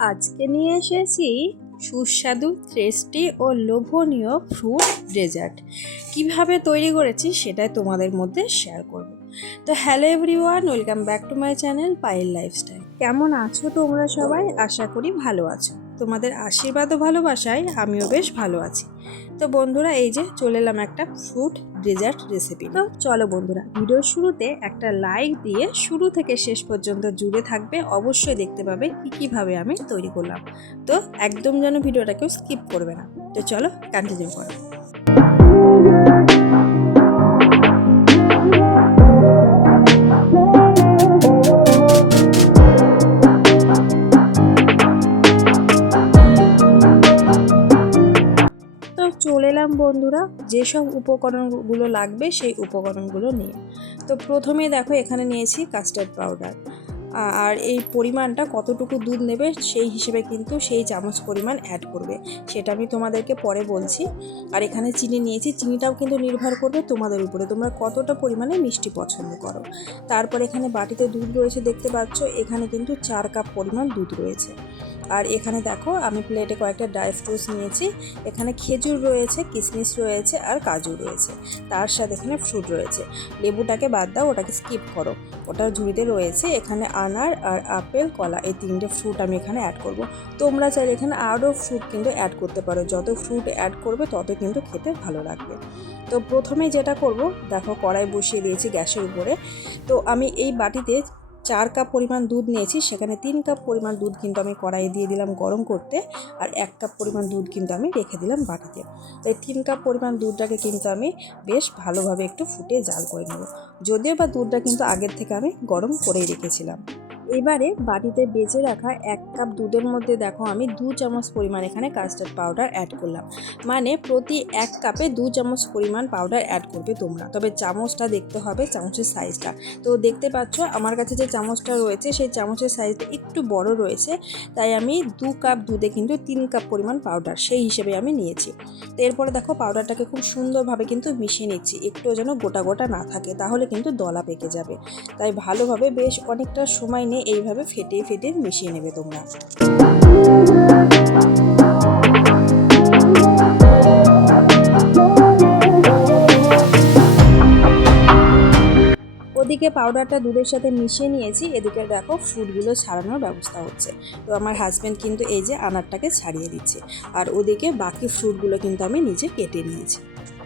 আজকে নিয়ে এসেছি সুস্বাদু টেস্টি ও লোভনীয় ফ্রুট ডেজার্ট কীভাবে তৈরি করেছি সেটাই তোমাদের মধ্যে শেয়ার করব। তো hello everyone welcome back to my channel Payel lifestyle কেমন আছো তোমরা সবাই? আশা করি ভালো আছো। তোমাদের আশীর্বাদ ও ভালোবাসায়, আমিও বেশ ভালো আছি। তো বন্ধুরা, এই যে চলে এলাম একটা ফ্রুট ডেজার্ট রেসিপি তো চলো বন্ধুরা ভিডিওর শুরুতে একটা লাইক দিয়ে শুরু থেকে শেষ পর্যন্ত জুড়ে থাকবে। অবশ্যই দেখতে পাবে কী কীভাবে আমি তৈরি করলাম। তো একদম যেন ভিডিওটা কেউ স্কিপ করবে না। তো চলো কন্টিনিউ করো। বন্ধুরা, যেসব উপকরণগুলো লাগবে সেই উপকরণগুলো নিয়ে। তো প্রথমে দেখো, এখানে নিয়েছি কাস্টার্ড পাউডার আর এই পরিমাণটা কতটুকু দুধ নেবে সেই হিসেবে কিন্তু সেই চামচ পরিমাণ অ্যাড করবে। সেটা আমি তোমাদেরকে পরে বলছি। আর এখানে চিনি নিয়েছি, চিনিটাও কিন্তু নির্ভর করবে তোমাদের উপরে। তোমরা কতটা পরিমাণে মিষ্টি পছন্দ করো। তারপর এখানে বাটিতে দুধ রয়েছে, দেখতে পাচ্ছ। এখানে কিন্তু চার কাপ পরিমাণ দুধ রয়েছে। আর এখানে দেখো, আমি প্লেটে কয়েকটা ড্রাই ফ্রুটস নিয়েছি। এখানে খেজুর রয়েছে কিশমিশ রয়েছে আর কাজু রয়েছে। তার সাথে এখানে ফ্রুট রয়েছে। লেবুটাকে বাদ দাও, ওটাকে স্কিপ করো। ওটা ঝুড়িতে রয়েছে এখানে আনার আর আপেল, কলা, এই তিনটে ফ্রুট আমি এখানে অ্যাড করব। তোমরা চাইলে এখানে আরও ফ্রুট কিন্তু অ্যাড করতে পারো। যত ফ্রুট অ্যাড করবে, তত কিন্তু খেতে ভালো লাগবে। তো প্রথমে যেটা করব, দেখো কড়াই বসিয়ে দিয়েছি গ্যাসের উপরে। তো আমি এই বাটিতে চার কাপ পরিমাণ দুধ নিয়েছি, সেখানে তিন কাপ পরিমাণ দুধ কিন্তু আমি কড়াইয়ে দিয়ে দিলাম গরম করতে আর এক কাপ পরিমাণ দুধ কিন্তু আমি রেখে দিলাম বাটিতে। এই তিন কাপ পরিমাণ দুধটাকে কিন্তু আমি বেশ ভালোভাবে একটু ফুটে জাল করে নেব। যদিও বা দুধটা কিন্তু আগের থেকে আমি গরম করেই রেখেছিলাম। এবারে বাটিতে বেঁচে রাখা এক কাপ দুধের মধ্যে দেখো আমি দু চামচ পরিমাণ এখানে কাস্টার্ড পাউডার অ্যাড করলাম। মানে প্রতি এক কাপে দু চামচ পরিমাণ পাউডার অ্যাড করবে তোমরা। তবে চামচটা দেখতে হবে চামচের সাইজটা তো দেখতে পাচ্ছ আমার কাছে যে চামচটা রয়েছে সেই চামচের সাইজটা একটু বড় রয়েছে। তাই আমি দু কাপ দুধে কিন্তু তিন কাপ পরিমাণ পাউডার সেই হিসেবে আমি নিয়েছি। তো এরপরে দেখো পাউডারটাকে খুব সুন্দরভাবে কিন্তু মিশিয়ে নিচ্ছি। একটুও যেন গোটা গোটা না থাকে, তাহলে কিন্তু দলা পেকে যাবে। তাই ভালোভাবে বেশ অনেকটা সময় নিয়ে এইভাবে ফেটে ফেটে মিশিয়ে নেবে তোমরা। ওদিকে পাউডারটা দুধের সাথে মিশিয়ে নিয়েছি, এদিকে দেখো ফুডগুলো ছাড়ানোর ব্যবস্থা হচ্ছে। তো আমার হাজব্যান্ড কিন্তু এই যে আনারটাকে ছাড়িয়ে দিচ্ছে, আর ওদিকে বাকি ফ্রুটগুলো কিন্তু আমি নিজে কেটে নিয়েছি।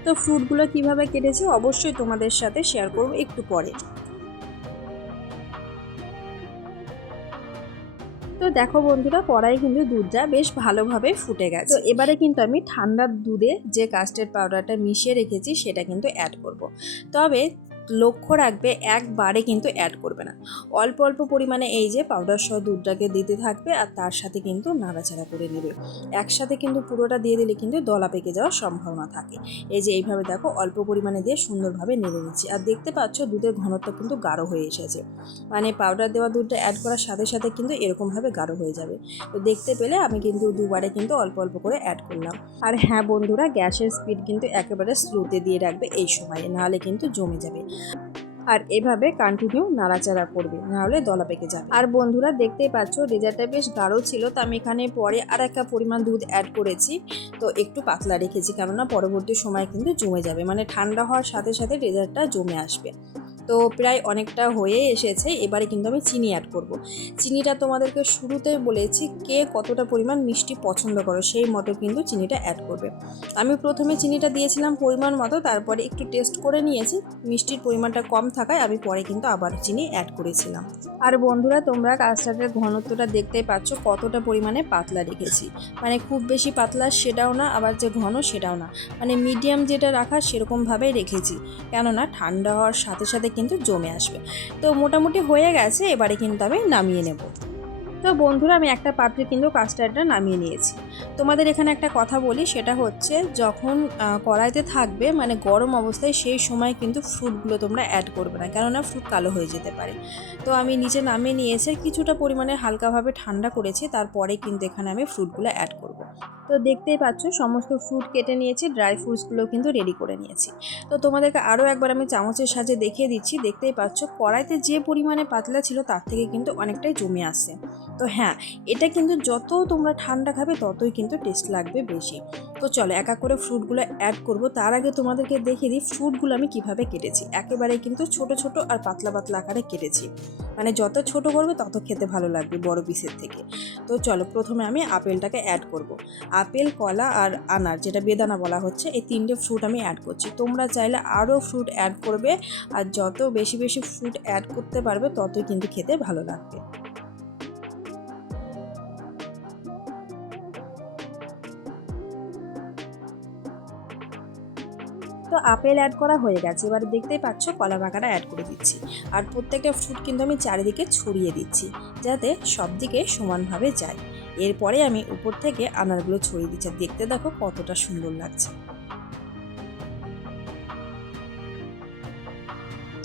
তো ফ্রুটগুলো কীভাবে কেটেছি অবশ্যই তোমাদের সাথে শেয়ার করব একটু পরে। তো দেখো বন্ধুরা, কড়াই কিন্তু দুধটা বেশ ভালোভাবে ফুটে গেছে তো এবারে কিন্তু আমি ঠান্ডার দুধে যে কাস্টার্ড পাউডারটা মিশিয়ে রেখেছি, সেটা কিন্তু অ্যাড করব। তবে লক্ষ্য রাখবে, একবারে কিন্তু অ্যাড করবে না। অল্প অল্প পরিমাণে এই যে পাউডার সহ দুধটাকে দিতে থাকবে আর তার সাথে কিন্তু নাড়াচাড়া করে নেবে। একসাথে কিন্তু পুরোটা দিয়ে দিলে কিন্তু দলা পেকে যাওয়ার সম্ভাবনা থাকে। এই যে এইভাবে দেখো, অল্প পরিমাণে দিয়ে সুন্দরভাবে নেড়ে নিচ্ছি। আর দেখতে পাচ্ছ দুধের ঘনত্ব কিন্তু গাঢ় হয়ে এসেছে। মানে পাউডার দেওয়া দুধটা অ্যাড করার সাথে সাথে কিন্তু এরকমভাবে গাঢ় হয়ে যাবে। তো দেখতে পেলে আমি কিন্তু দুবারে কিন্তু অল্প অল্প করে অ্যাড করলাম। আর হ্যাঁ বন্ধুরা, গ্যাসের স্পিড কিন্তু একেবারে স্লোতে দিয়ে রাখবে এই সময়ে। নাহলে কিন্তু জমে যাবে। আর এভাবে কন্টিনিউ নাড়াচাড়া করবে, নাহলে দলা পেকে যাবে। আর বন্ধুরা, দেখতেই পাচ্ছ, ডেজার্টটা বেশ গাঢ় ছিল, তো আমি এখানে পরে আর একটা পরিমাণ দুধ অ্যাড করেছি। তো একটু পাতলা রেখেছি, কেননা পরবর্তী সময় কিন্তু জমে যাবে মানে ঠান্ডা হওয়ার সাথে সাথে ডেজার্টটা জমে আসবে। তো প্রায় অনেকটা হয়ে এসেছে। এবারে কিন্তু আমি চিনি অ্যাড করব। চিনিটা তোমাদেরকে শুরুতে বলেছি কে কতটা পরিমাণ মিষ্টি পছন্দ করো, সেই মতো কিন্তু চিনিটা অ্যাড করবে। আমি প্রথমে চিনিটা দিয়েছিলাম পরিমাণ মতো, তারপরে একটু টেস্ট করে নিয়েছি। মিষ্টির পরিমাণটা কম থাকায় আমি পরে কিন্তু আবার চিনি অ্যাড করেছিলাম। আর বন্ধুরা, তোমরা কাস্টার্ডের ঘনত্বটা দেখতেই পাচ্ছ, কতটা পরিমাণে পাতলা রেখেছি। মানে খুব বেশি পাতলা সেটাও না, আবার যে ঘন সেটাও না। মানে মিডিয়াম যেটা রাখা সেরকমভাবেই রেখেছি। কেননা ঠান্ডা হওয়ার সাথে সাথে কিন্তু জমে আসবে। তো মোটামুটি হয়ে গেছে, এবারে কিন্তু আমি নামিয়ে নেব। তো বন্ধুরা, আমি একটা পাত্রে কিন্তু কাস্টার্ডটা নামিয়ে নিয়েছি। তোমাদের এখানে একটা কথা বলি, সেটা হচ্ছে যখন কড়াইতে থাকবে মানে গরম অবস্থায় সেই সময় কিন্তু ফ্রুটগুলো তোমরা অ্যাড করবে না, কেননা ফ্রুট কালো হয়ে যেতে পারে। তো আমি নিচে নামিয়ে নিয়েছি, কিছুটা পরিমাণে হালকাভাবে ঠান্ডা করেছি, তারপরে কিন্তু এখানে আমি ফ্রুটগুলো অ্যাড করব। তো দেখতেই পাচ্ছ, সমস্ত ফ্রুট কেটে নিয়েছি ড্রাই ফ্রুটসগুলো কিন্তু রেডি করে নিয়েছি। তো তোমাদেরকে আরও একবার আমি চামচের সাহায্যে দেখিয়ে দিচ্ছি, দেখতেই পাচ্ছ কড়াইতে যে পরিমাণে পাতলা ছিল তার থেকে কিন্তু অনেকটাই জমে আসছে। তো হ্যাঁ এটা কিন্তু যত তোমরা ঠান্ডা খাবে ততই কিন্তু টেস্ট লাগবে বেশি। তো চলো এক এক করে ফ্রুটগুলো অ্যাড করব। তার আগে তোমাদেরকে দেখিয়ে দিই ফ্রুটগুলো আমি কীভাবে কেটেছি। একেবারে কিন্তু ছোট ছোট আর পাতলা পাতলা আকারে কেটেছি। মানে যত ছোট করবে তত খেতে ভালো লাগবে বড় পিসের থেকে। তো চলো, প্রথমে আমি আপেলটাকে অ্যাড করব। আপেল, কলা আর আনার, যেটা বেদানা বলা হচ্ছে, এই তিনটে ফ্রুট আমি অ্যাড করছি। তোমরা চাইলে আরও ফ্রুট অ্যাড করবে, আর যত বেশি বেশি ফ্রুট অ্যাড করতে পারবে, ততই কিন্তু খেতে ভালো লাগবে। তো আপেল অ্যাড করা হয়ে গেছে। এবার দেখতেই পাচ্ছ কলা বাঁকাটা অ্যাড করে দিচ্ছি। আর প্রত্যেকটা ফ্রুট কিন্তু আমি চারিদিকে ছড়িয়ে দিচ্ছি, যাতে সব দিকে সমানভাবে যায়। এরপরে আমি উপর থেকে আনারগুলো ছড়িয়ে দিচ্ছি। দেখতে দেখো কতটা সুন্দর লাগছে।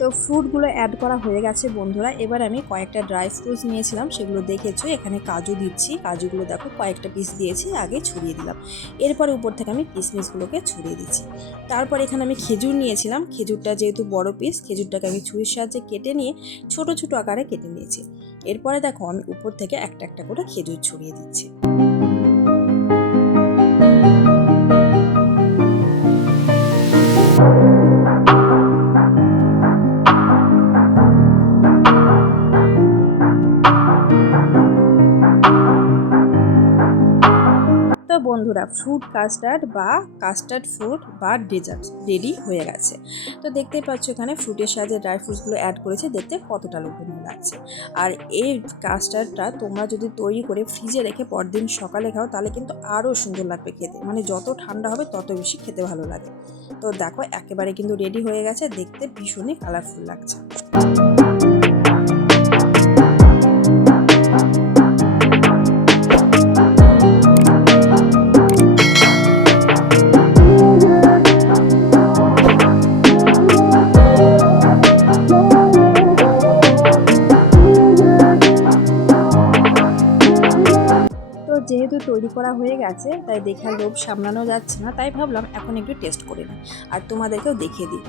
তো ফ্রুটগুলো অ্যাড করা হয়ে গেছে বন্ধুরা। এবার আমি কয়েকটা ড্রাই ফ্রুটস নিয়েছিলাম, সেগুলো দেখেছ এখানে কাজু দিচ্ছি। কাজুগুলো দেখো, কয়েকটা পিস দিয়েছি, আগে ছড়িয়ে দিলাম। এরপরে উপর থেকে আমি কিসমিসগুলোকে ছড়িয়ে দিচ্ছি। তারপর এখানে আমি খেজুর নিয়েছিলাম। খেজুরটা যেহেতু বড় পিস খেজুরটাকে আমি ছুরির সাহায্যে কেটে নিয়ে ছোট ছোট আকারে কেটে নিয়েছি। এরপরে দেখো, আমি উপর থেকে একটা একটা করে খেজুর ছড়িয়ে দিচ্ছি। বন্ধুরা ফ্রুট কাস্টার্ড বা কাস্টার্ড ফ্রুট বা ডেজার্ট রেডি হয়ে গেছে। তো দেখতেই পাচ্ছ এখানে ফ্রুটের সাহায্যে ড্রাই ফ্রুটসগুলো অ্যাড করেছে, দেখতে কতটা লোভনীয় লাগছে। আর এই কাস্টার্ডটা তোমরা যদি তৈরি করে ফ্রিজে রেখে পরদিন সকালে খাও, তাহলে কিন্তু আরও সুন্দর লাগবে খেতে। মানে যত ঠান্ডা হবে, তত বেশি খেতে ভালো লাগে। তো দেখো, একেবারে কিন্তু রেডি হয়ে গেছে, দেখতে ভীষণই কালারফুল লাগছে। তৈরি করা হয়ে গেছে, তাই দেখার লোভ সামলানো যাচ্ছে না, তাই ভাবলাম এখন একটু টেস্ট করে নিই। আর তোমাদেরকেও দেখিয়ে দিই।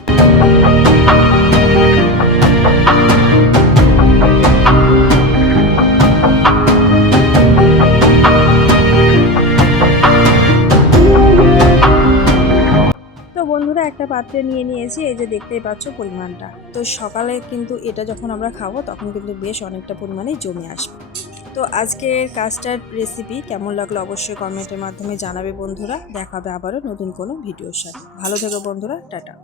বন্ধুরা, একটা পাত্রে নিয়ে নিয়েছি, এই যে দেখতেই পাচ্ছ পরিমাণটা। তো সকালে কিন্তু এটা যখন আমরা খাব, তখন কিন্তু বেশ অনেকটা পরিমাণে জমে আসবে। তো আজকের কাস্টার্ড রেসিপি কেমন লাগল অবশ্যই কমেন্টের মাধ্যমে জানাবে বন্ধুরা। দেখাবে আবারও নতুন কোনো ভিডিওর সাথে। ভালো থেকো বন্ধুরা, টাটা।